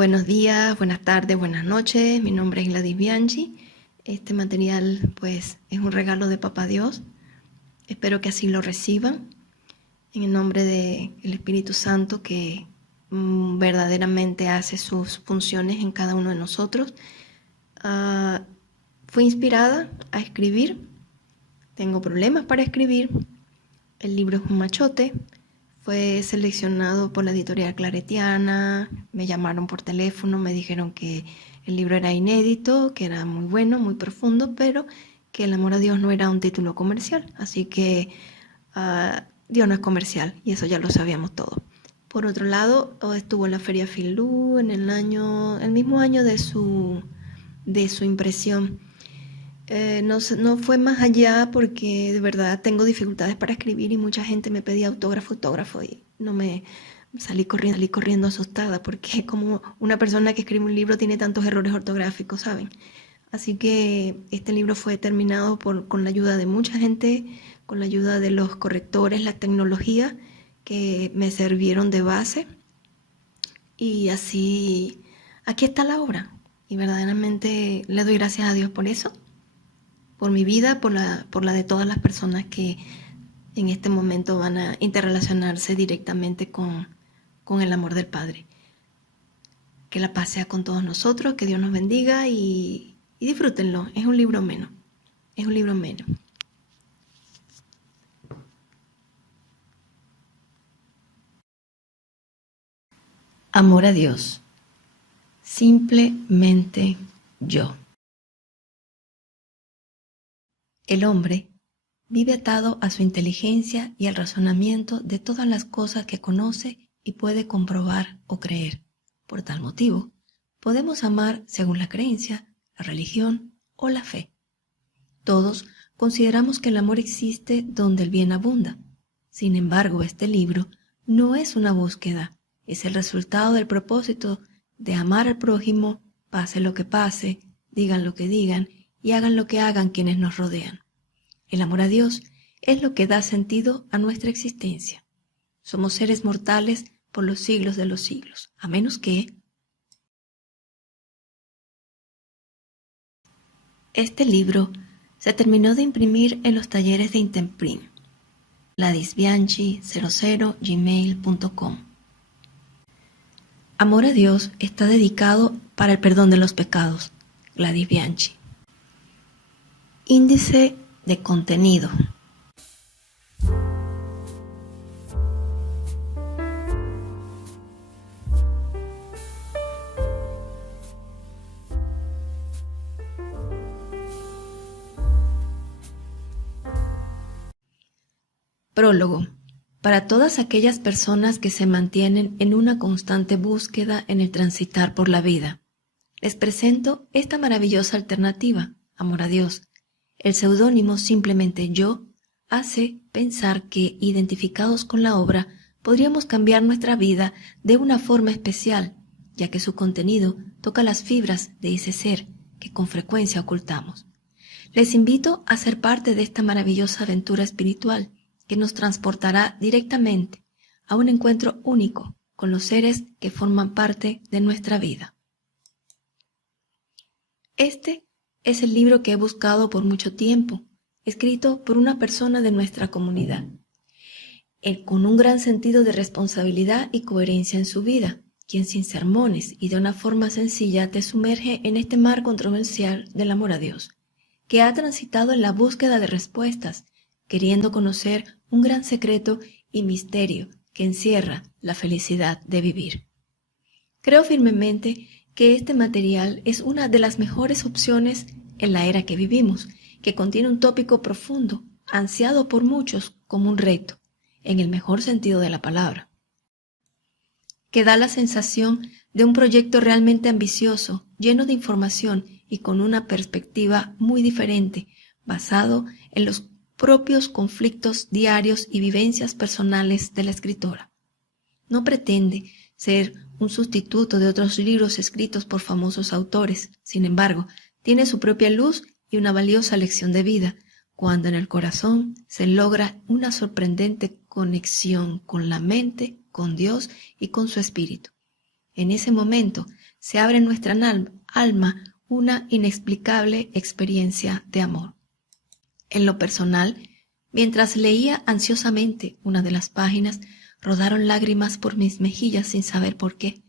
Buenos días, buenas tardes, buenas noches. Mi nombre es Gladys Bianchi. Este material pues es un regalo de Papá Dios. Espero que así lo reciban. En el nombre del Espíritu Santo que verdaderamente hace sus funciones en cada uno de nosotros. Fui inspirada a escribir. Tengo problemas para escribir. El libro es un machote. Fue seleccionado por la editorial Claretiana, me llamaron por teléfono, me dijeron que el libro era inédito, que era muy bueno, muy profundo, pero que El amor a Dios no era un título comercial, así que Dios no es comercial y eso ya lo sabíamos todo. Por otro lado, estuvo en la Feria Filú en el mismo año de su impresión. No fue más allá porque de verdad tengo dificultades para escribir y mucha gente me pedía autógrafo y no me salí corriendo asustada porque como una persona que escribe un libro tiene tantos errores ortográficos, ¿saben? Así que este libro fue terminado con la ayuda de mucha gente, con la ayuda de los correctores, la tecnología que me sirvieron de base y así aquí está la obra y verdaderamente le doy gracias a Dios por eso. Por mi vida, por la de todas las personas que en este momento van a interrelacionarse directamente con el amor del Padre. Que la paz sea con todos nosotros, que Dios nos bendiga y disfrútenlo. Es un libro menos. Es un libro menos. Amor a Dios. Simplemente yo. El hombre vive atado a su inteligencia y al razonamiento de todas las cosas que conoce y puede comprobar o creer. Por tal motivo, podemos amar según la creencia, la religión o la fe. Todos consideramos que el amor existe donde el bien abunda. Sin embargo, este libro no es una búsqueda, es el resultado del propósito de amar al prójimo, pase lo que pase, digan lo que digan y hagan lo que hagan quienes nos rodean. El amor a Dios es lo que da sentido a nuestra existencia. Somos seres mortales por los siglos de los siglos, a menos que este libro se terminó de imprimir en los talleres de Intemprim. gladysbianchi00@gmail.com. Amor a Dios está dedicado para el perdón de los pecados. Gladys Bianchi. Índice de contenido. Prólogo. Para todas aquellas personas que se mantienen en una constante búsqueda en el transitar por la vida, les presento esta maravillosa alternativa, Amor a Dios. El seudónimo Simplemente Yo hace pensar que, identificados con la obra, podríamos cambiar nuestra vida de una forma especial, ya que su contenido toca las fibras de ese ser que con frecuencia ocultamos. Les invito a ser parte de esta maravillosa aventura espiritual que nos transportará directamente a un encuentro único con los seres que forman parte de nuestra vida. Este es el libro que he buscado por mucho tiempo, escrito por una persona de nuestra comunidad, con un gran sentido de responsabilidad y coherencia en su vida, quien sin sermones y de una forma sencilla te sumerge en este mar controversial del amor a Dios, que ha transitado en la búsqueda de respuestas, queriendo conocer un gran secreto y misterio que encierra la felicidad de vivir. Creo firmemente que este material es una de las mejores opciones en la era que vivimos, que contiene un tópico profundo, ansiado por muchos como un reto, en el mejor sentido de la palabra, que da la sensación de un proyecto realmente ambicioso, lleno de información y con una perspectiva muy diferente, basado en los propios conflictos diarios y vivencias personales de la escritora. No pretende ser un sustituto de otros libros escritos por famosos autores. Sin embargo, tiene su propia luz y una valiosa lección de vida, cuando en el corazón se logra una sorprendente conexión con la mente, con Dios y con su espíritu. En ese momento se abre en nuestra alma una inexplicable experiencia de amor. En lo personal, mientras leía ansiosamente una de las páginas, rodaron lágrimas por mis mejillas sin saber por qué,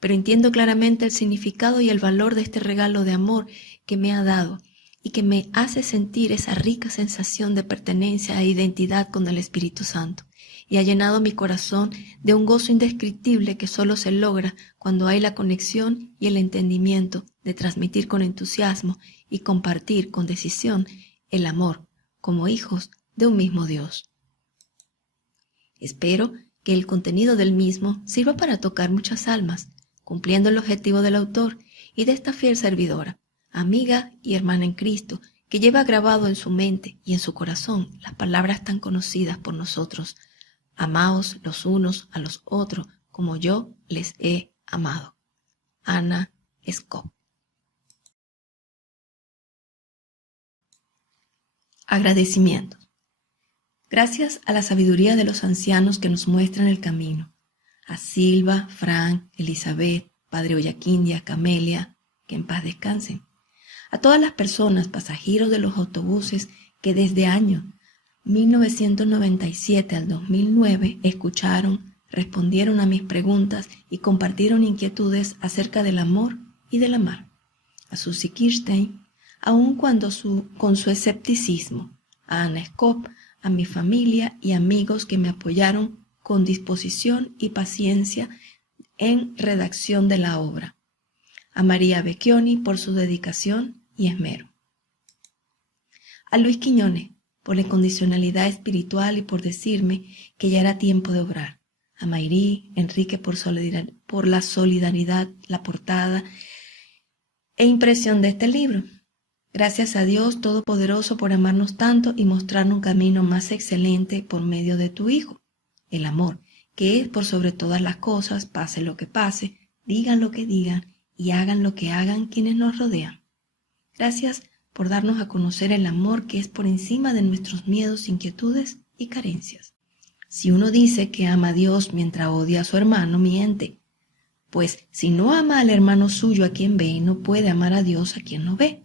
pero entiendo claramente el significado y el valor de este regalo de amor que me ha dado y que me hace sentir esa rica sensación de pertenencia e identidad con el Espíritu Santo, y ha llenado mi corazón de un gozo indescriptible que solo se logra cuando hay la conexión y el entendimiento de transmitir con entusiasmo y compartir con decisión el amor como hijos de un mismo Dios. Espero que el contenido del mismo sirva para tocar muchas almas, cumpliendo el objetivo del autor y de esta fiel servidora, amiga y hermana en Cristo, que lleva grabado en su mente y en su corazón las palabras tan conocidas por nosotros: amaos los unos a los otros como yo les he amado. Anna Scott. Agradecimiento. Gracias a la sabiduría de los ancianos que nos muestran el camino, a Silva, Frank, Elizabeth, Padre Oyaquindia, Camelia, que en paz descansen, a todas las personas, pasajeros de los autobuses que desde año 1997 al 2009 escucharon, respondieron a mis preguntas y compartieron inquietudes acerca del amor y del amar, a Susie Kirstein, aun cuando con su escepticismo, a Anna Scott, a mi familia y amigos que me apoyaron con disposición y paciencia en redacción de la obra, a María Becchioni por su dedicación y esmero, a Luis Quiñones por la incondicionalidad espiritual y por decirme que ya era tiempo de obrar, a Mayrí, Enrique por la solidaridad, la portada e impresión de este libro. Gracias a Dios Todopoderoso por amarnos tanto y mostrarnos un camino más excelente por medio de tu Hijo, el amor, que es por sobre todas las cosas, pase lo que pase, digan lo que digan y hagan lo que hagan quienes nos rodean. Gracias por darnos a conocer el amor que es por encima de nuestros miedos, inquietudes y carencias. Si uno dice que ama a Dios mientras odia a su hermano, miente, pues si no ama al hermano suyo a quien ve, no puede amar a Dios a quien no ve.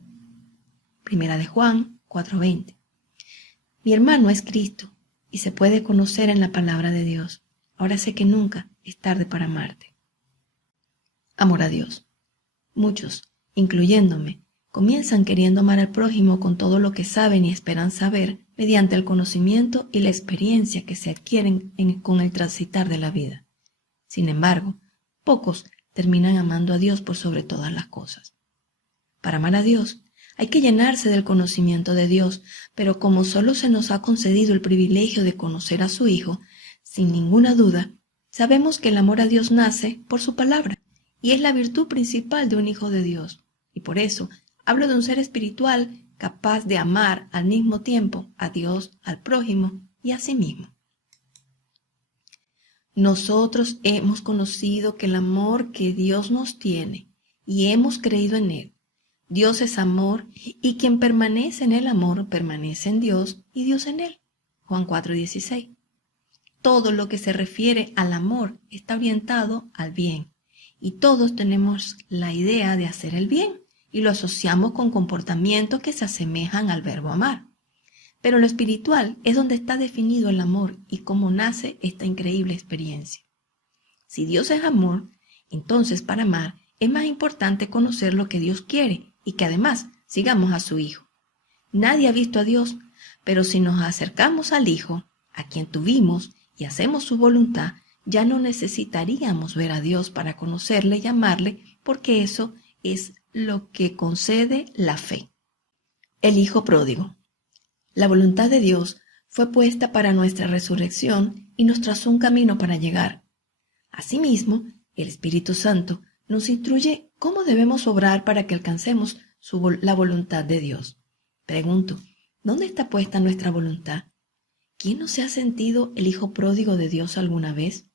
Primera de Juan 4:20. Mi hermano es Cristo y se puede conocer en la palabra de Dios. Ahora sé que nunca es tarde para amarte. Amor a Dios. Muchos, incluyéndome, comienzan queriendo amar al prójimo con todo lo que saben y esperan saber mediante el conocimiento y la experiencia que se adquieren con el transitar de la vida. Sin embargo, pocos terminan amando a Dios por sobre todas las cosas. Para amar a Dios, hay que llenarse del conocimiento de Dios, pero como solo se nos ha concedido el privilegio de conocer a su Hijo, sin ninguna duda, sabemos que el amor a Dios nace por su palabra, y es la virtud principal de un hijo de Dios. Y por eso hablo de un ser espiritual capaz de amar al mismo tiempo a Dios, al prójimo y a sí mismo. Nosotros hemos conocido que el amor que Dios nos tiene y hemos creído en él. Dios es amor y quien permanece en el amor permanece en Dios y Dios en él. Juan 4:16. Todo lo que se refiere al amor está orientado al bien y todos tenemos la idea de hacer el bien y lo asociamos con comportamientos que se asemejan al verbo amar. Pero lo espiritual es donde está definido el amor y cómo nace esta increíble experiencia. Si Dios es amor, entonces para amar es más importante conocer lo que Dios quiere y que además sigamos a su Hijo. Nadie ha visto a Dios, pero si nos acercamos al Hijo, a quien tuvimos, y hacemos su voluntad, ya no necesitaríamos ver a Dios para conocerle y amarle, porque eso es lo que concede la fe. El Hijo pródigo. La voluntad de Dios fue puesta para nuestra resurrección y nos trazó un camino para llegar. Asimismo, el Espíritu Santo nos instruye cómo debemos obrar para que alcancemos la voluntad de Dios. Pregunto, ¿dónde está puesta nuestra voluntad? ¿Quién no se ha sentido el hijo pródigo de Dios alguna vez?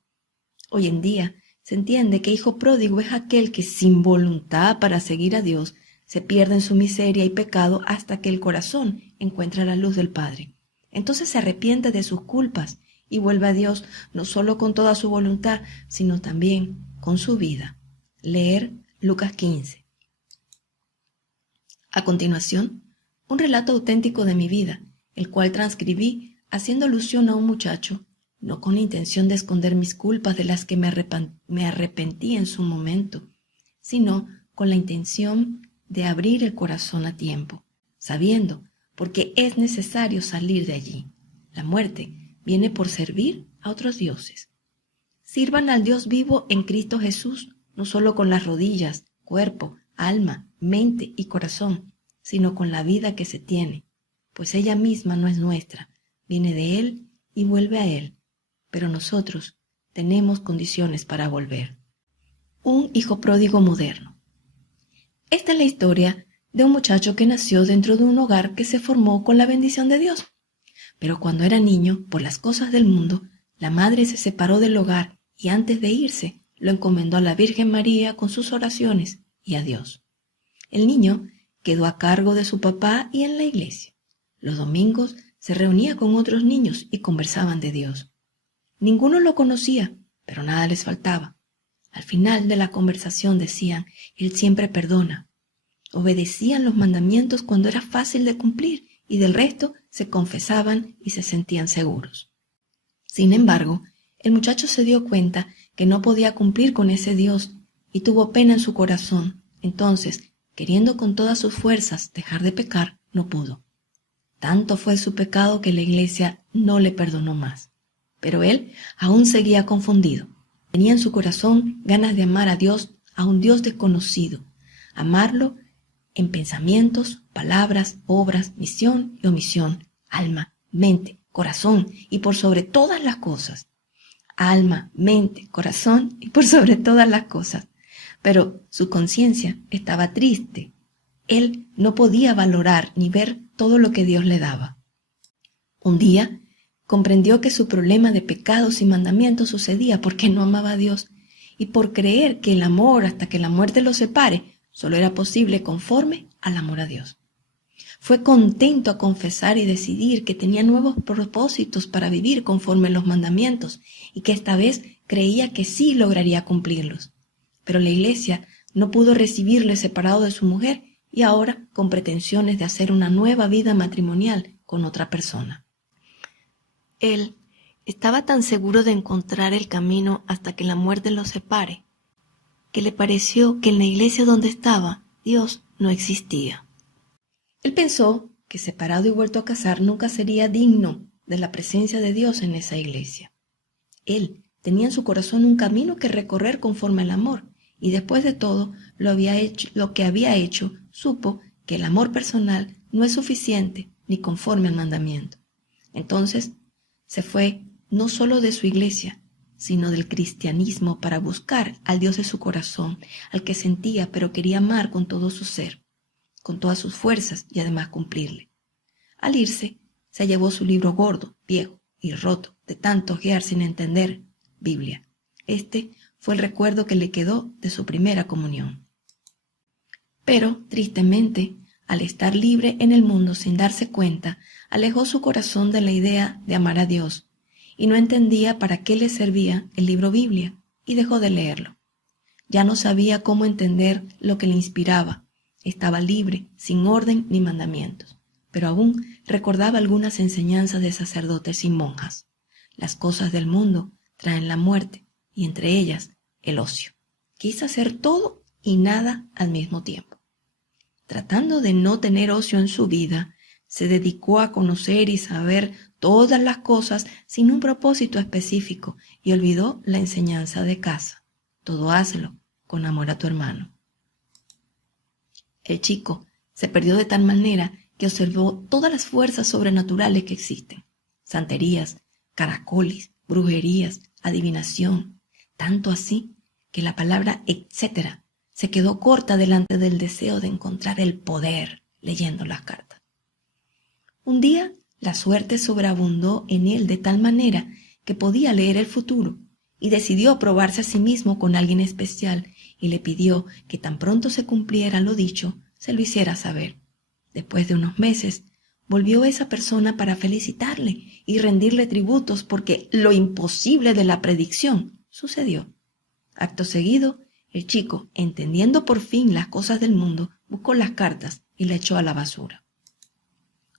Hoy en día se entiende que hijo pródigo es aquel que sin voluntad para seguir a Dios se pierde en su miseria y pecado hasta que el corazón encuentra la luz del Padre. Entonces se arrepiente de sus culpas y vuelve a Dios no solo con toda su voluntad, sino también con su vida. Leer Lucas 15. A continuación, un relato auténtico de mi vida, el cual transcribí haciendo alusión a un muchacho, no con la intención de esconder mis culpas de las que me arrepentí en su momento, sino con la intención de abrir el corazón a tiempo, sabiendo, porque es necesario salir de allí. La muerte viene por servir a otros dioses. Sirvan al Dios vivo en Cristo Jesús, no solo con las rodillas, cuerpo, alma, mente y corazón, sino con la vida que se tiene, pues ella misma no es nuestra, viene de Él y vuelve a Él, pero nosotros tenemos condiciones para volver. Un hijo pródigo moderno. Esta es la historia de un muchacho que nació dentro de un hogar que se formó con la bendición de Dios. Pero cuando era niño, por las cosas del mundo, la madre se separó del hogar y antes de irse, lo encomendó a la Virgen María con sus oraciones y a Dios. El niño quedó a cargo de su papá y en la iglesia. Los domingos se reunía con otros niños y conversaban de Dios. Ninguno lo conocía, pero nada les faltaba. Al final de la conversación decían, Él siempre perdona. Obedecían los mandamientos cuando era fácil de cumplir y del resto se confesaban y se sentían seguros. Sin embargo, el muchacho se dio cuenta que no podía cumplir con ese Dios y tuvo pena en su corazón. Entonces, queriendo con todas sus fuerzas dejar de pecar, no pudo. Tanto fue su pecado que la iglesia no le perdonó más. Pero él aún seguía confundido. Tenía en su corazón ganas de amar a Dios, a un Dios desconocido. Amarlo en pensamientos, palabras, obras, misión y omisión, alma, mente, corazón y por sobre todas las cosas. Alma, mente, corazón y por sobre todas las cosas. Pero su conciencia estaba triste. Él no podía valorar ni ver todo lo que Dios le daba. Un día comprendió que su problema de pecados y mandamientos sucedía porque no amaba a Dios y por creer que el amor hasta que la muerte los separe solo era posible conforme al amor a Dios. Fue contento a confesar y decidir que tenía nuevos propósitos para vivir conforme a los mandamientos y que esta vez creía que sí lograría cumplirlos. Pero la iglesia no pudo recibirle separado de su mujer y ahora con pretensiones de hacer una nueva vida matrimonial con otra persona. Él estaba tan seguro de encontrar el camino hasta que la muerte los separe, que le pareció que en la iglesia donde estaba, Dios no existía. Él pensó que separado y vuelto a casar nunca sería digno de la presencia de Dios en esa iglesia. Él tenía en su corazón un camino que recorrer conforme al amor, y después de todo lo que había hecho, supo que el amor personal no es suficiente ni conforme al mandamiento. Entonces se fue no solo de su iglesia, sino del cristianismo para buscar al Dios de su corazón, al que sentía pero quería amar con todo su ser, con todas sus fuerzas y además cumplirle. Al irse, se llevó su libro gordo, viejo y roto, de tanto ojear sin entender, Biblia. Este fue el recuerdo que le quedó de su primera comunión. Pero, tristemente, al estar libre en el mundo sin darse cuenta, alejó su corazón de la idea de amar a Dios y no entendía para qué le servía el libro Biblia y dejó de leerlo. Ya no sabía cómo entender lo que le inspiraba. Estaba libre, sin orden ni mandamientos, pero aún recordaba algunas enseñanzas de sacerdotes y monjas. Las cosas del mundo traen la muerte y entre ellas el ocio. Quise hacer todo y nada al mismo tiempo. Tratando de no tener ocio en su vida, se dedicó a conocer y saber todas las cosas sin un propósito específico y olvidó la enseñanza de casa. Todo hazlo con amor a tu hermano. El chico se perdió de tal manera que observó todas las fuerzas sobrenaturales que existen. Santerías, caracoles, brujerías, adivinación. Tanto así que la palabra etcétera se quedó corta delante del deseo de encontrar el poder leyendo las cartas. Un día la suerte sobreabundó en él de tal manera que podía leer el futuro y decidió probarse a sí mismo con alguien especial y le pidió que tan pronto se cumpliera lo dicho, se lo hiciera saber. Después de unos meses, volvió esa persona para felicitarle y rendirle tributos porque lo imposible de la predicción sucedió. Acto seguido, El chico, entendiendo por fin las cosas del mundo, buscó las cartas y las echó a la basura.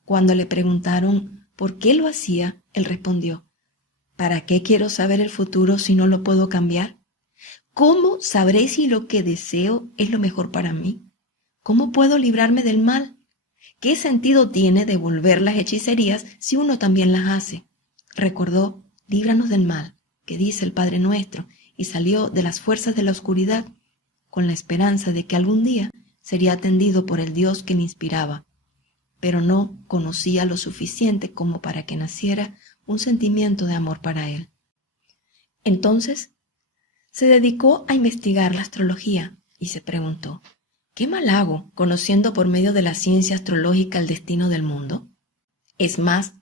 Cuando le preguntaron por qué lo hacía, él respondió: ¿para qué quiero saber el futuro si no lo puedo cambiar? ¿Cómo sabré si lo que deseo es lo mejor para mí? ¿Cómo puedo librarme del mal? ¿Qué sentido tiene devolver las hechicerías si uno también las hace? Recordó: líbranos del mal, que dice el Padre Nuestro, y salió de las fuerzas de la oscuridad con la esperanza de que algún día sería atendido por el Dios que le inspiraba, pero no conocía lo suficiente como para que naciera un sentimiento de amor para él. Entonces se dedicó a investigar la astrología y se preguntó: ¿qué mal hago conociendo por medio de la ciencia astrológica el destino del mundo? Es más,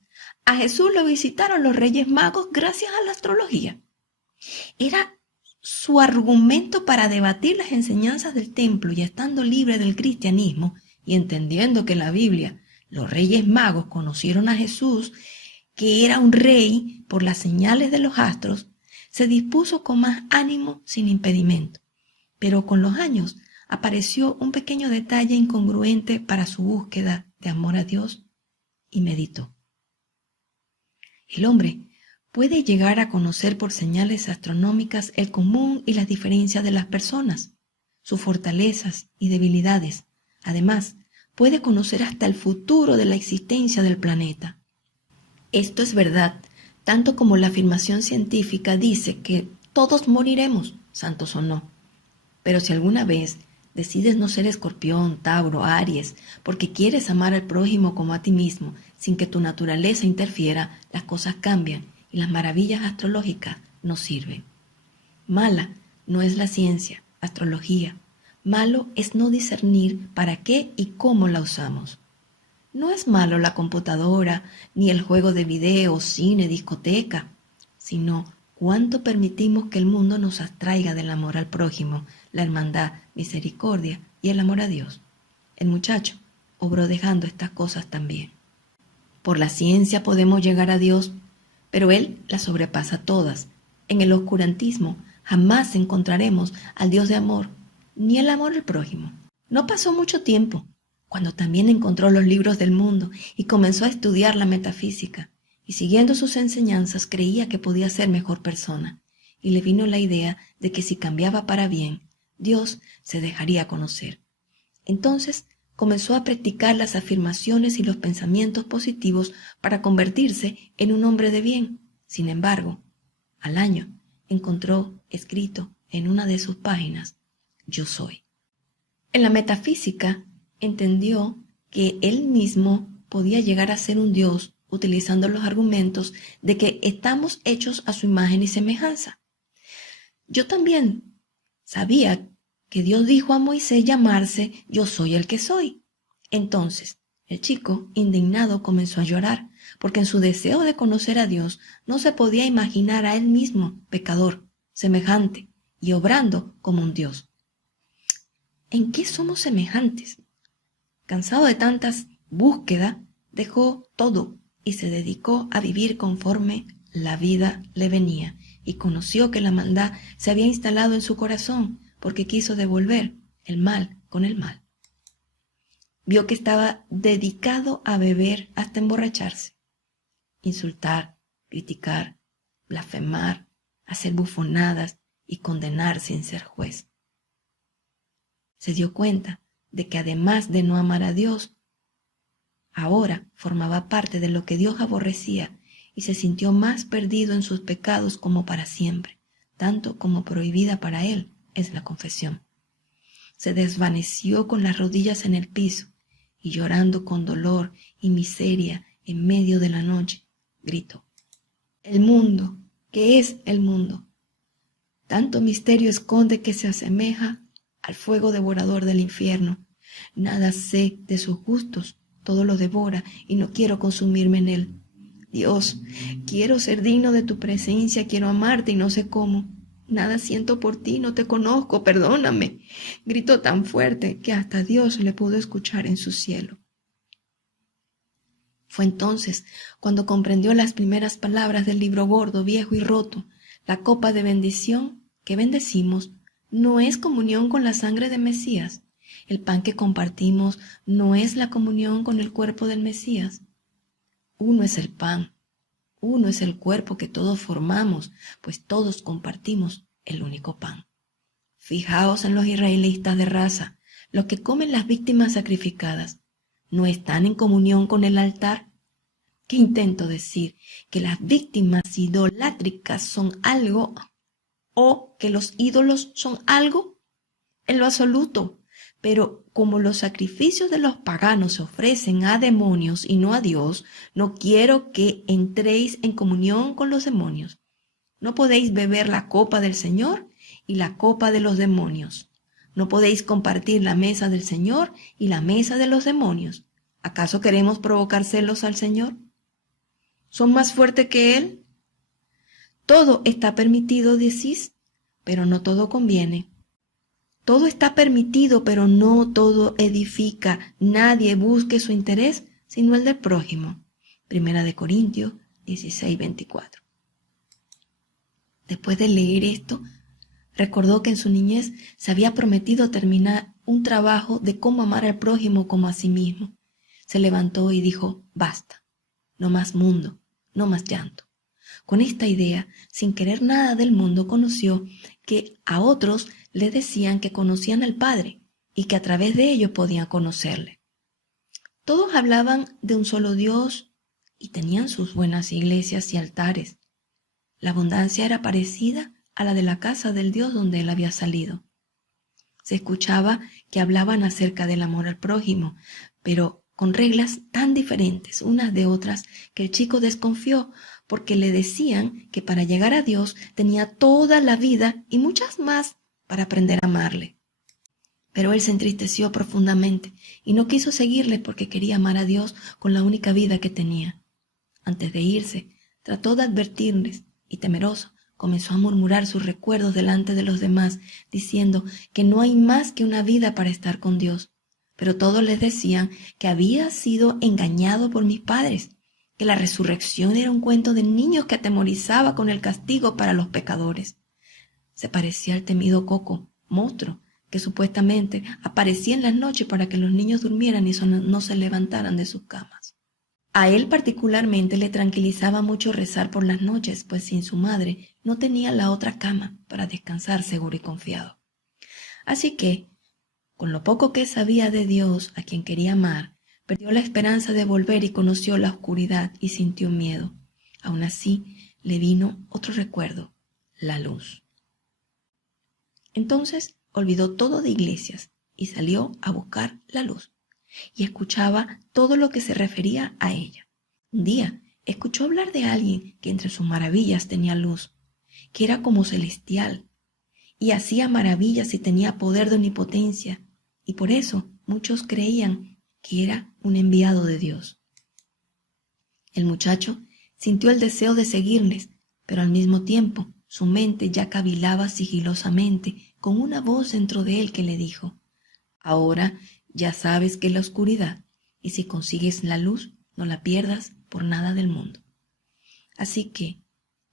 a Jesús lo visitaron los Reyes Magos gracias a la astrología. Era su argumento para debatir las enseñanzas del templo, y estando libre del cristianismo y entendiendo que en la Biblia los Reyes Magos conocieron a Jesús, que era un rey por las señales de los astros, se dispuso con más ánimo sin impedimento. Pero con los años apareció un pequeño detalle incongruente para su búsqueda de amor a Dios y meditó. El hombre puede llegar a conocer por señales astronómicas el común y las diferencias de las personas, sus fortalezas y debilidades. Además, puede conocer hasta el futuro de la existencia del planeta. Esto es verdad, tanto como la afirmación científica dice que todos moriremos, santos o no. Pero si alguna vez decides no ser Escorpión, Tauro, Aries, porque quieres amar al prójimo como a ti mismo, sin que tu naturaleza interfiera, las cosas cambian y las maravillas astrológicas no sirven. Mala no es la ciencia, astrología. Malo es no discernir para qué y cómo la usamos. No es malo la computadora, ni el juego de video, cine, discoteca, sino cuánto permitimos que el mundo nos abstraiga del amor al prójimo, la hermandad, misericordia y el amor a Dios. El muchacho obró dejando estas cosas también. Por la ciencia podemos llegar a Dios, pero Él las sobrepasa todas. En el oscurantismo jamás encontraremos al Dios de amor, ni el amor al prójimo. No pasó mucho tiempo cuando también encontró los libros del mundo y comenzó a estudiar la metafísica, y siguiendo sus enseñanzas creía que podía ser mejor persona, y le vino la idea de que si cambiaba para bien, Dios se dejaría conocer. Entonces comenzó a practicar las afirmaciones y los pensamientos positivos para convertirse en un hombre de bien. Sin embargo, al año encontró escrito en una de sus páginas: yo soy. En la metafísica entendió que él mismo podía llegar a ser un Dios utilizando los argumentos de que estamos hechos a su imagen y semejanza. Yo también sabía que Dios dijo a Moisés llamarse yo soy el que soy. Entonces, el chico, indignado, comenzó a llorar, porque en su deseo de conocer a Dios no se podía imaginar a él mismo, pecador, semejante y obrando como un Dios. ¿En qué somos semejantes? Cansado de tantas búsquedas, dejó todo y se dedicó a vivir conforme la vida le venía, y conoció que la maldad se había instalado en su corazón porque quiso devolver el mal con el mal. Vio que estaba dedicado a beber hasta emborracharse, insultar, criticar, blasfemar, hacer bufonadas y condenar sin ser juez. Se dio cuenta de que además de no amar a Dios, ahora formaba parte de lo que Dios aborrecía, y se sintió más perdido en sus pecados como para siempre, tanto como prohibida para él es la confesión. Se desvaneció con las rodillas en el piso y, llorando con dolor y miseria en medio de la noche, gritó: el mundo, ¿qué es el mundo? Tanto misterio esconde que se asemeja al fuego devorador del infierno. Nada sé de sus gustos, todo lo devora y no quiero consumirme en él. Dios, quiero ser digno de tu presencia, quiero amarte y no sé cómo. Nada siento por ti, no te conozco, perdóname. Gritó tan fuerte que hasta Dios le pudo escuchar en su cielo. Fue entonces cuando comprendió las primeras palabras del libro gordo, viejo y roto: la copa de bendición que bendecimos no es comunión con la sangre de Mesías. El pan que compartimos no es la comunión con el cuerpo del Mesías. Uno es el pan, uno es el cuerpo que todos formamos, pues todos compartimos el único pan. Fijaos en los israelitas de raza, los que comen las víctimas sacrificadas. ¿No están en comunión con el altar? ¿Qué intento decir? ¿Que las víctimas idolátricas son algo o que los ídolos son algo? En lo absoluto. Pero como los sacrificios de los paganos se ofrecen a demonios y no a Dios, no quiero que entréis en comunión con los demonios. No podéis beber la copa del Señor y la copa de los demonios. No podéis compartir la mesa del Señor y la mesa de los demonios. ¿Acaso queremos provocar celos al Señor? ¿Son más fuertes que Él? Todo está permitido, decís, pero no todo conviene. Todo está permitido, pero no todo edifica. Nadie busque su interés, sino el del prójimo. 1 Corintios 16:24. Después de leer esto, recordó que en su niñez se había prometido terminar un trabajo de cómo amar al prójimo como a sí mismo. Se levantó y dijo, basta, no más mundo, no más llanto. Con esta idea, sin querer nada del mundo, conoció que a otros le decían que conocían al Padre y que a través de ellos podían conocerle. Todos hablaban de un solo Dios y tenían sus buenas iglesias y altares. La abundancia era parecida a la de la casa del Dios donde él había salido. Se escuchaba que hablaban acerca del amor al prójimo, pero con reglas tan diferentes unas de otras que el chico desconfió porque le decían que para llegar a Dios tenía toda la vida y muchas más para aprender a amarle. Pero él se entristeció profundamente y no quiso seguirle porque quería amar a Dios con la única vida que tenía. Antes de irse, trató de advertirles y temeroso comenzó a murmurar sus recuerdos delante de los demás, diciendo que no hay más que una vida para estar con Dios. Pero todos les decían que había sido engañado por mis padres, que la resurrección era un cuento de niños que atemorizaba con el castigo para los pecadores. Se parecía al temido Coco, monstruo, que supuestamente aparecía en las noches para que los niños durmieran y no se levantaran de sus camas. A él particularmente le tranquilizaba mucho rezar por las noches, pues sin su madre no tenía la otra cama para descansar seguro y confiado. Así que, con lo poco que sabía de Dios, a quien quería amar, perdió la esperanza de volver y conoció la oscuridad y sintió miedo. Aún así, le vino otro recuerdo, la luz. Entonces olvidó todo de iglesias y salió a buscar la luz y escuchaba todo lo que se refería a ella. Un día escuchó hablar de alguien que entre sus maravillas tenía luz, que era como celestial y hacía maravillas y tenía poder de omnipotencia, y por eso muchos creían que era un enviado de Dios. El muchacho sintió el deseo de seguirles, pero al mismo tiempo su mente ya cavilaba sigilosamente con una voz dentro de él que le dijo: ahora ya sabes que es la oscuridad, y si consigues la luz, no la pierdas por nada del mundo. Así que,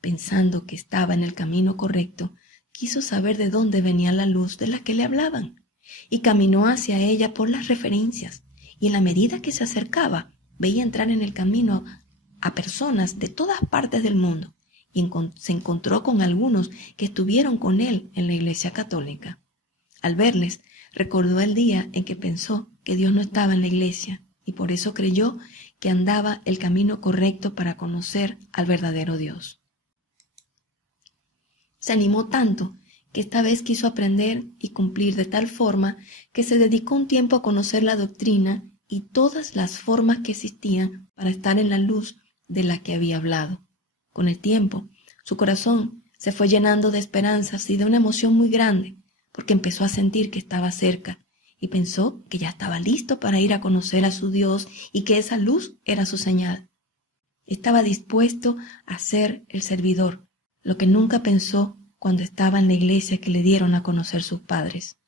pensando que estaba en el camino correcto, quiso saber de dónde venía la luz de la que le hablaban, y caminó hacia ella por las referencias, y en la medida que se acercaba, veía entrar en el camino a personas de todas partes del mundo, y se encontró con algunos que estuvieron con él en la iglesia católica. Al verles, recordó el día en que pensó que Dios no estaba en la iglesia, y por eso creyó que andaba el camino correcto para conocer al verdadero Dios. Se animó tanto que esta vez quiso aprender y cumplir de tal forma que se dedicó un tiempo a conocer la doctrina y todas las formas que existían para estar en la luz de la que había hablado. Con el tiempo, su corazón se fue llenando de esperanzas y de una emoción muy grande, porque empezó a sentir que estaba cerca y pensó que ya estaba listo para ir a conocer a su Dios y que esa luz era su señal. Estaba dispuesto a ser el servidor, lo que nunca pensó cuando estaba en la iglesia que le dieron a conocer sus padres.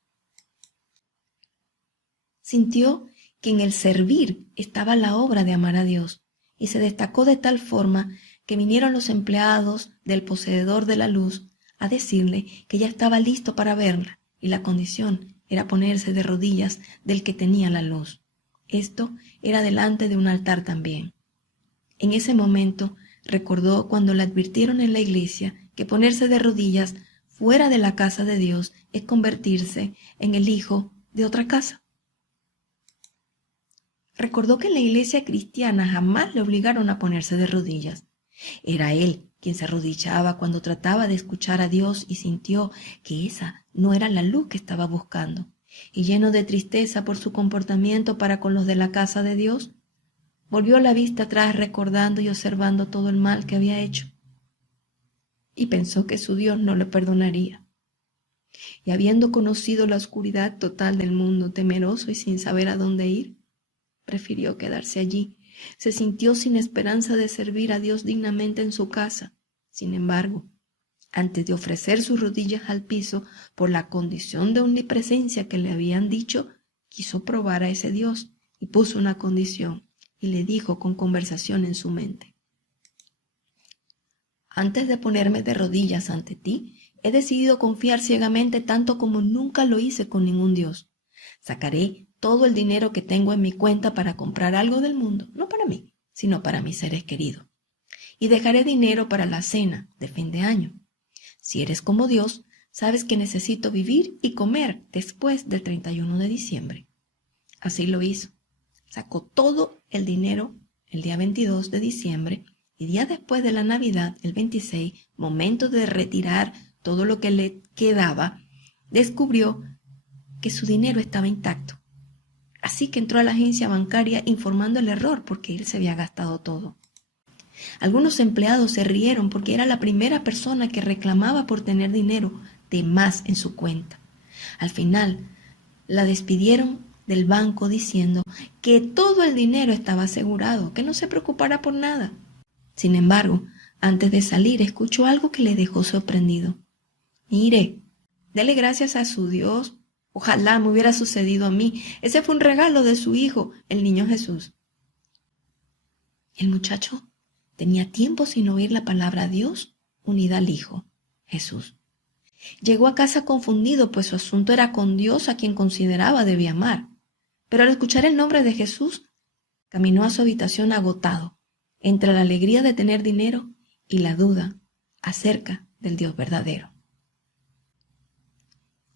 Sintió que en el servir estaba la obra de amar a Dios y se destacó de tal forma que vinieron los empleados del poseedor de la luz a decirle que ya estaba listo para verla y la condición era ponerse de rodillas del que tenía la luz. Esto era delante de un altar también. En ese momento recordó cuando le advirtieron en la iglesia que ponerse de rodillas fuera de la casa de Dios es convertirse en el hijo de otra casa. Recordó que en la iglesia cristiana jamás le obligaron a ponerse de rodillas. Era él quien se arrodillaba cuando trataba de escuchar a Dios y sintió que esa no era la luz que estaba buscando. Y lleno de tristeza por su comportamiento para con los de la casa de Dios, volvió la vista atrás recordando y observando todo el mal que había hecho. Y pensó que su Dios no le perdonaría. Y habiendo conocido la oscuridad total del mundo, temeroso y sin saber a dónde ir, prefirió quedarse allí. Se sintió sin esperanza de servir a Dios dignamente en su casa. Sin embargo, antes de ofrecer sus rodillas al piso por la condición de omnipresencia que le habían dicho, quiso probar a ese Dios y puso una condición y le dijo con conversación en su mente: antes de ponerme de rodillas ante ti, he decidido confiar ciegamente tanto como nunca lo hice con ningún Dios. Sacaré todo el dinero que tengo en mi cuenta para comprar algo del mundo, no para mí, sino para mis seres queridos. Y dejaré dinero para la cena de fin de año. Si eres como Dios, sabes que necesito vivir y comer después del 31 de diciembre. Así lo hizo. Sacó todo el dinero el día 22 de diciembre y día después de la Navidad, el 26, momento de retirar todo lo que le quedaba, descubrió que su dinero estaba intacto. Así que entró a la agencia bancaria informando el error porque él se había gastado todo. Algunos empleados se rieron porque era la primera persona que reclamaba por tener dinero de más en su cuenta. Al final, la despidieron del banco diciendo que todo el dinero estaba asegurado, que no se preocupara por nada. Sin embargo, antes de salir, escuchó algo que le dejó sorprendido. Mire, dele gracias a su Dios. Ojalá me hubiera sucedido a mí. Ese fue un regalo de su hijo, el niño Jesús. El muchacho tenía tiempo sin oír la palabra Dios unida al Hijo, Jesús. Llegó a casa confundido, pues su asunto era con Dios, a quien consideraba debía amar. Pero al escuchar el nombre de Jesús, caminó a su habitación agotado, entre la alegría de tener dinero y la duda acerca del Dios verdadero.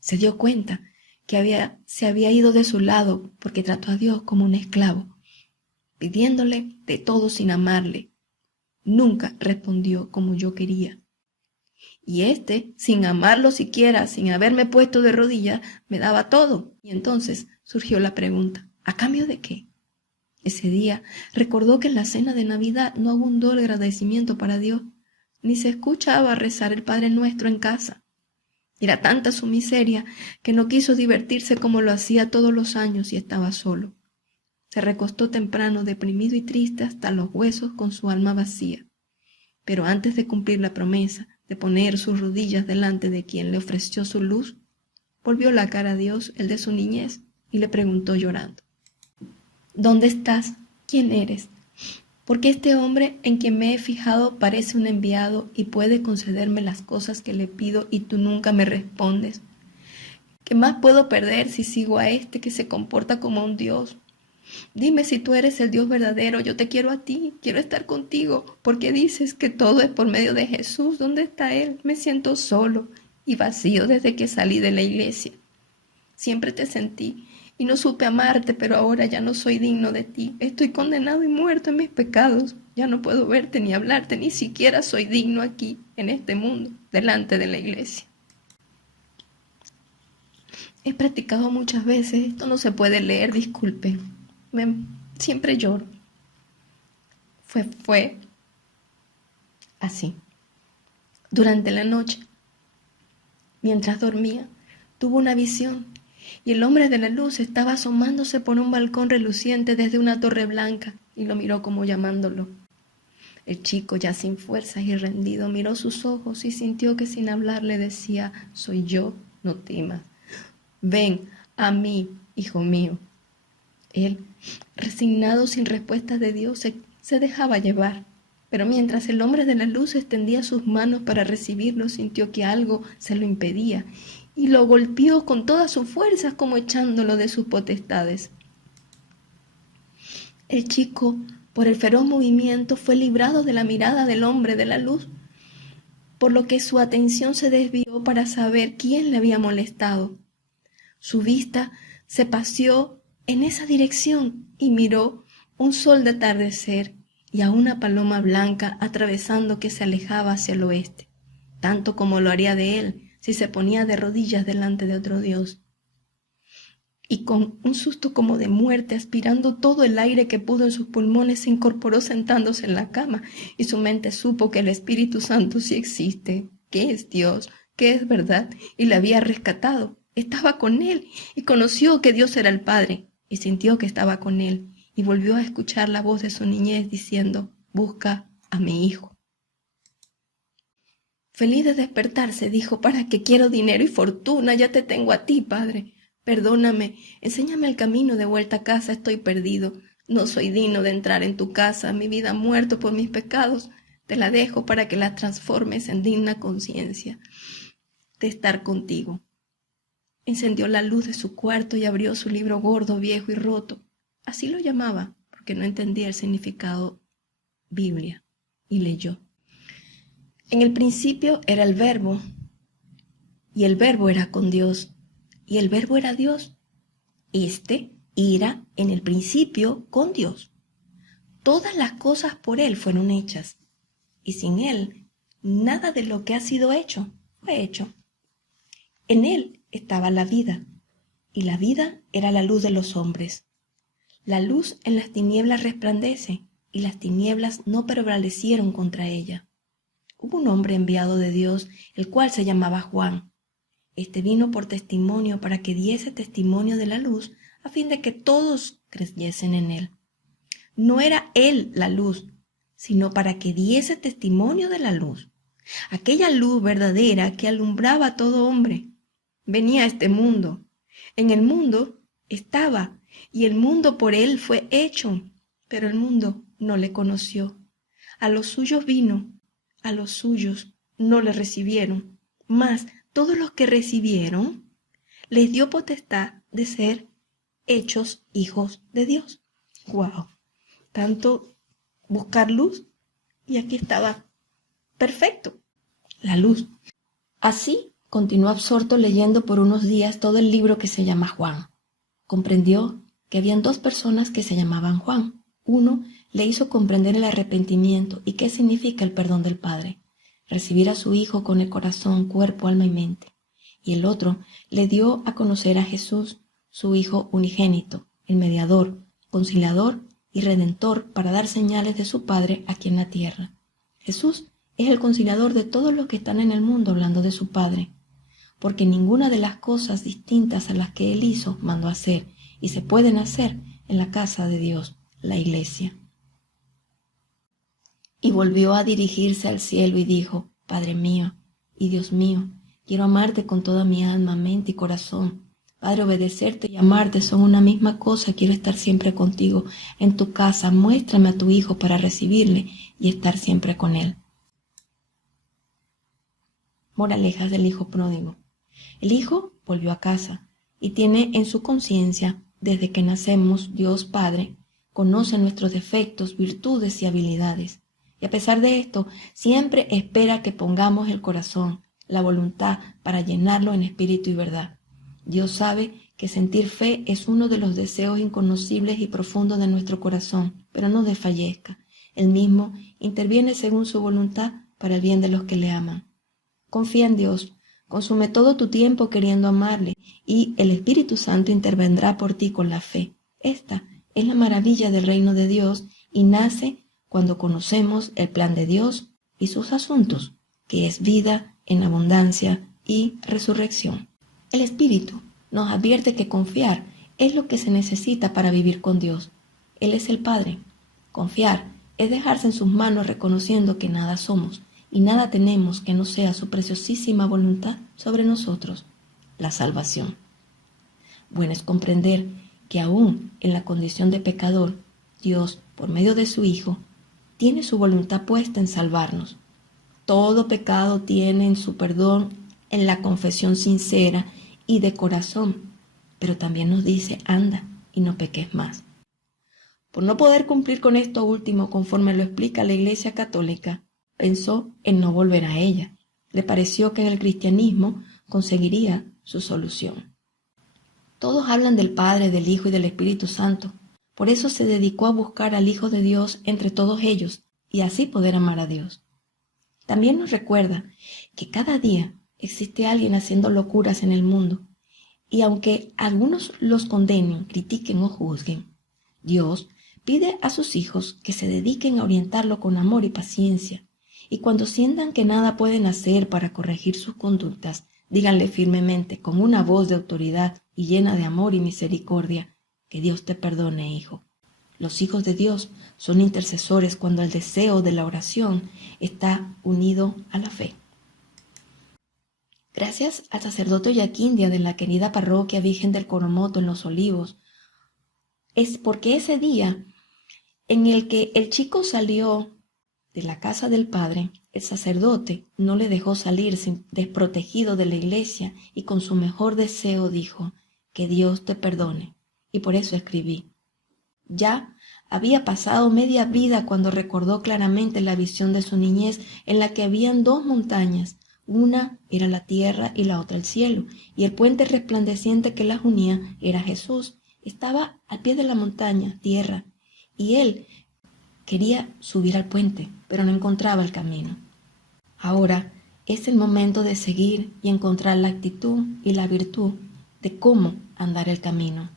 Se dio cuenta que se había ido de su lado porque trató a Dios como un esclavo, pidiéndole de todo sin amarle. Nunca respondió como yo quería. Y sin amarlo siquiera, sin haberme puesto de rodillas, me daba todo. Y entonces surgió la pregunta: ¿a cambio de qué? Ese día recordó que en la cena de Navidad no abundó el agradecimiento para Dios, ni se escuchaba rezar el Padre Nuestro en casa. Era tanta su miseria que no quiso divertirse como lo hacía todos los años y estaba solo. Se recostó temprano, deprimido y triste hasta los huesos, con su alma vacía. Pero antes de cumplir la promesa de poner sus rodillas delante de quien le ofreció su luz, volvió la cara a Dios, el de su niñez, y le preguntó llorando: ¿dónde estás? ¿Quién eres? Porque este hombre en quien me he fijado parece un enviado y puede concederme las cosas que le pido y tú nunca me respondes. ¿Qué más puedo perder si sigo a este que se comporta como un Dios? Dime si tú eres el Dios verdadero. Yo te quiero a ti, quiero estar contigo. Porque dices que todo es por medio de Jesús. ¿Dónde está Él? Me siento solo y vacío desde que salí de la iglesia. Siempre te sentí y no supe amarte, pero ahora ya no soy digno de ti. Estoy condenado y muerto en mis pecados. Ya no puedo verte ni hablarte, ni siquiera soy digno aquí, en este mundo, delante de la iglesia. He practicado muchas veces, esto no se puede leer, disculpe. Siempre lloro. Fue así. Durante la noche, mientras dormía, tuvo una visión. Y el hombre de la luz estaba asomándose por un balcón reluciente desde una torre blanca y lo miró como llamándolo. El chico, ya sin fuerzas y rendido, miró sus ojos y sintió que sin hablar le decía: soy yo, no temas. Ven a mí, hijo mío. Él, resignado sin respuestas de Dios, se dejaba llevar. Pero mientras el hombre de la luz extendía sus manos para recibirlo, sintió que algo se lo impedía y lo golpeó con todas sus fuerzas como echándolo de sus potestades. El chico, por el feroz movimiento, fue librado de la mirada del hombre de la luz, por lo que su atención se desvió para saber quién le había molestado. Su vista se paseó en esa dirección y miró un sol de atardecer y a una paloma blanca atravesando que se alejaba hacia el oeste, tanto como lo haría de él si se ponía de rodillas delante de otro Dios. Y con un susto como de muerte, aspirando todo el aire que pudo en sus pulmones, se incorporó sentándose en la cama, y su mente supo que el Espíritu Santo sí existe, que es Dios, que es verdad, y le había rescatado. Estaba con él, y conoció que Dios era el Padre, y sintió que estaba con él, y volvió a escuchar la voz de su niñez diciendo: busca a mi hijo. Feliz de despertarse, dijo: ¿para qué quiero dinero y fortuna? Ya te tengo a ti, Padre. Perdóname, enséñame el camino de vuelta a casa, estoy perdido. No soy digno de entrar en tu casa, mi vida ha muerto por mis pecados. Te la dejo para que la transformes en digna conciencia de estar contigo. Encendió la luz de su cuarto y abrió su libro gordo, viejo y roto. Así lo llamaba, porque no entendía el significado Biblia, y leyó. En el principio era el Verbo, y el Verbo era con Dios, y el Verbo era Dios. Este era en el principio con Dios. Todas las cosas por Él fueron hechas, y sin Él nada de lo que ha sido hecho fue hecho. En Él estaba la vida, y la vida era la luz de los hombres. La luz en las tinieblas resplandece, y las tinieblas no prevalecieron contra ella. Hubo un hombre enviado de Dios, el cual se llamaba Juan. Este vino por testimonio para que diese testimonio de la luz, a fin de que todos creyesen en él. No era él la luz, sino para que diese testimonio de la luz. Aquella luz verdadera que alumbraba a todo hombre. Venía a este mundo. En el mundo estaba, y el mundo por él fue hecho, pero el mundo no le conoció. A los suyos vino, a los suyos no le recibieron, mas todos los que recibieron, les dio potestad de ser hechos hijos de Dios. ¡Wow! Tanto buscar luz, y aquí estaba perfecto, la luz. Así continuó absorto leyendo por unos días todo el libro que se llama Juan. Comprendió que habían dos personas que se llamaban Juan. Uno le hizo comprender el arrepentimiento y qué significa el perdón del Padre. Recibir a su Hijo con el corazón, cuerpo, alma y mente. Y el otro le dio a conocer a Jesús, su Hijo unigénito, el mediador, conciliador y redentor para dar señales de su Padre aquí en la tierra. Jesús es el conciliador de todos los que están en el mundo hablando de su Padre, porque ninguna de las cosas distintas a las que Él hizo mandó hacer y se pueden hacer en la casa de Dios, la iglesia. Y volvió a dirigirse al cielo y dijo: Padre mío y Dios mío, quiero amarte con toda mi alma, mente y corazón. Padre, obedecerte y amarte son una misma cosa. Quiero estar siempre contigo en tu casa. Muéstrame a tu Hijo para recibirle y estar siempre con él. Moralejas del Hijo pródigo. El Hijo volvió a casa y tiene en su conciencia, desde que nacemos, Dios Padre conoce nuestros defectos, virtudes y habilidades. Y a pesar de esto, siempre espera que pongamos el corazón, la voluntad, para llenarlo en espíritu y verdad. Dios sabe que sentir fe es uno de los deseos inconocibles y profundos de nuestro corazón, pero no desfallezca. Él mismo interviene según su voluntad para el bien de los que le aman. Confía en Dios, consume todo tu tiempo queriendo amarle, y el Espíritu Santo intervendrá por ti con la fe. Esta es la maravilla del reino de Dios y nace cuando conocemos el plan de Dios y sus asuntos, que es vida en abundancia y resurrección. El Espíritu nos advierte que confiar es lo que se necesita para vivir con Dios. Él es el Padre. Confiar es dejarse en sus manos reconociendo que nada somos y nada tenemos que no sea su preciosísima voluntad sobre nosotros, la salvación. Bueno es comprender que aún en la condición de pecador, Dios, por medio de su Hijo, tiene su voluntad puesta en salvarnos. Todo pecado tiene en su perdón en la confesión sincera y de corazón, pero también nos dice, anda y no peques más. Por no poder cumplir con esto último conforme lo explica la Iglesia Católica, pensó en no volver a ella. Le pareció que en el cristianismo conseguiría su solución. Todos hablan del Padre, del Hijo y del Espíritu Santo. Por eso se dedicó a buscar al Hijo de Dios entre todos ellos y así poder amar a Dios. También nos recuerda que cada día existe alguien haciendo locuras en el mundo y aunque algunos los condenen, critiquen o juzguen, Dios pide a sus hijos que se dediquen a orientarlo con amor y paciencia, y cuando sientan que nada pueden hacer para corregir sus conductas, díganle firmemente, con una voz de autoridad y llena de amor y misericordia, que Dios te perdone, hijo. Los hijos de Dios son intercesores cuando el deseo de la oración está unido a la fe. Gracias al sacerdote Yaquindia de la querida parroquia Virgen del Coromoto en Los Olivos, es porque ese día en el que el chico salió de la casa del padre, el sacerdote no le dejó salir desprotegido de la iglesia y con su mejor deseo dijo, que Dios te perdone. Y por eso escribí. Ya había pasado media vida cuando recordó claramente la visión de su niñez en la que habían dos montañas. Una era la tierra y la otra el cielo, y el puente resplandeciente que las unía era Jesús. Estaba al pie de la montaña, tierra, y él quería subir al puente, pero no encontraba el camino. Ahora es el momento de seguir y encontrar la actitud y la virtud de cómo andar el camino.